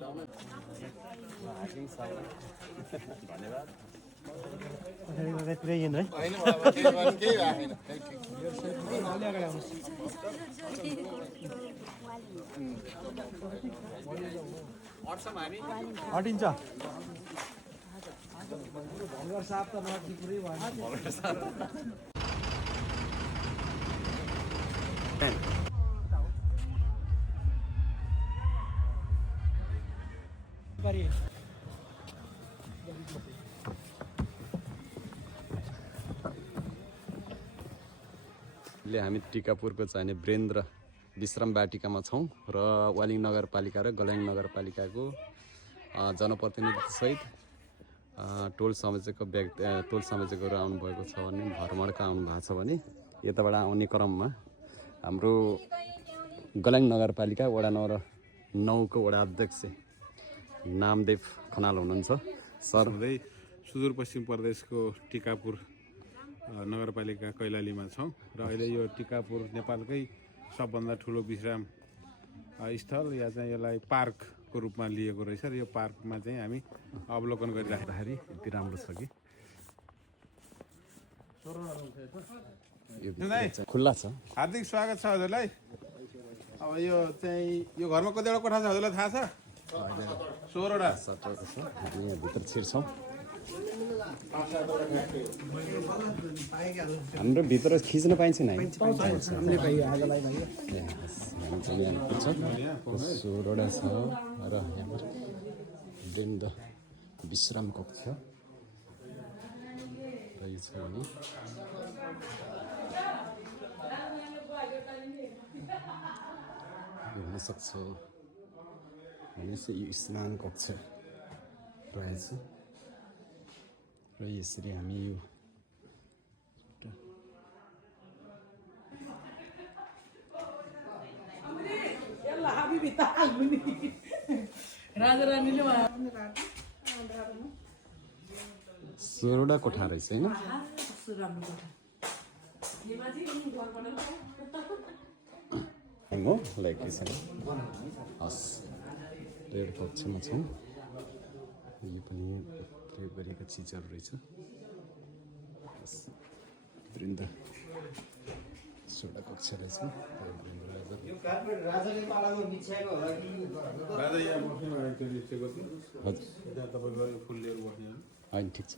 धन्यवाद हटिन्छ हामी टिकापुरको चाहिने वीरेन्द्र विश्राम बाटिकामा छौँ र वालिङ नगरपालिका र गल्याङ नगरपालिकाको जनप्रतिनिधिसहित टोल संयोजकहरू आउनुभएको छ भने भ्रमणका आउनुभएको छ भने यताबाट आउने क्रममा हाम्रो गल्याङ नगरपालिका वडा नम्बर 9 को वडा अध्यक्ष नामदेव खनाल हुनुहुन्छ। सर सुदूरपश्चिम प्रदेशको टिकापुर नगरपालिका कैलालीमा छौँ र अहिले यो टिकापुर नेपालकै सबभन्दा ठुलो विश्राम स्थल या चाहिँ यसलाई पार्कको रूपमा लिएको रहेछ र यो पार्कमा चाहिँ हामी अवलोकन गरिराख्दाखेरि यति राम्रो छ कि खुल्ला छ। हार्दिक स्वागत छ हजुरलाई। अब यो चाहिँ यो घरमा कतिवटा कोठा छ हजुरलाई थाहा छ? 16वटा। 17 छ। हामी यहाँ भित्र छिर्छौँ। हाम्रो भित्र खिच्न पाइन्छ नि? हामीले पाइयो आजलाई पाइयो। यहाँ 16वटा छ र यहाँ वृन्द विश्राम कक्ष र यो छ भने हेर्न सक्छौ भनेपछि यो स्नान कक्ष रहेछ र यसरी हामी यो राजारानीले 16वटा कोठा रहेछ होइन? हो लाइक हस् रेड कक्षमा छौँ। यो पनि प्रयोग गरिएका चिजहरू रहेछ। वृन्द 16वटा कक्ष रहेछ। होइन ठिक छ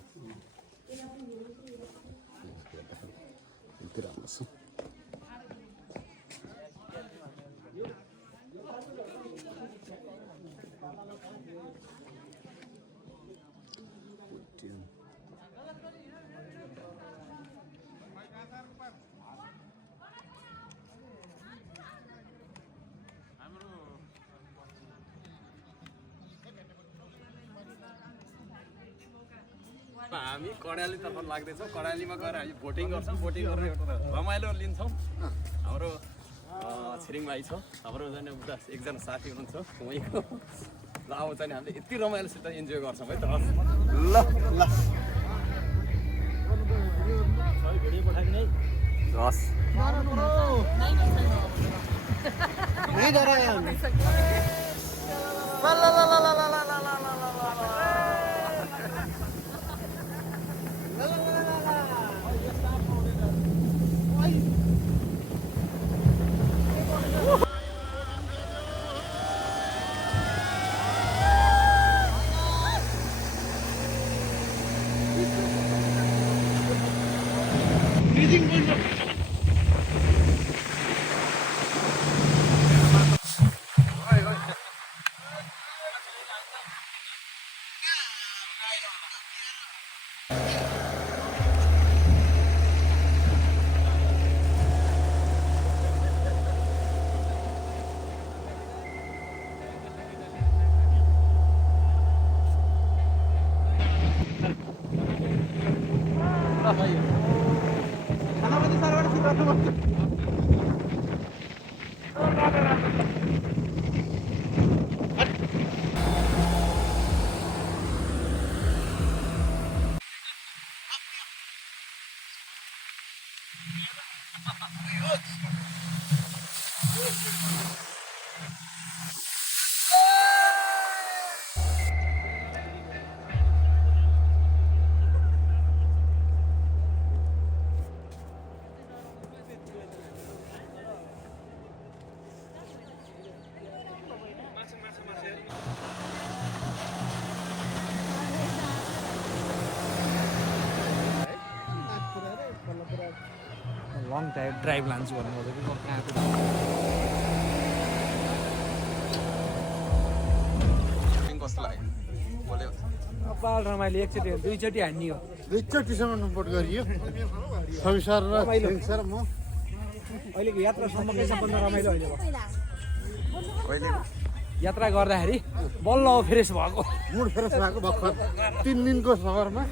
यति राम्रो छ। हामी कडालीतर्फ लाग्दैछौँ। कडालीमा गएर हामी भोटिङ गर्छौँ। भोटिङ गरेर एउटा रमाइलो लिन्छौँ। हाम्रो छिरिङ भाइ छ, हाम्रो जाने उता एकजना साथी हुनुहुन्छ वहीँको। ल अब चाहिँ हामीले यति रमाइलोसित इन्जोय गर्छौँ है त। ल ल हस् लङ ड्राइभ लान्छु भन्नुभएको थियो कि कहाँ कस्तो लाग्यो बोल्यो कपाल रमाइलो एकचोटि दुईचोटि हान्ने हो दुईचोटिसम्म रिपोर्ट गरियो समिसर र सर म अहिलेको यात्रा सम्मकै सबभन्दा रमाइलो अहिले भयो कहिले यात्रा गर्दाखेरि बल्ल फ्रेस भएको मुड फ्रेस भएको भर्खर 3 दिनको सफरमा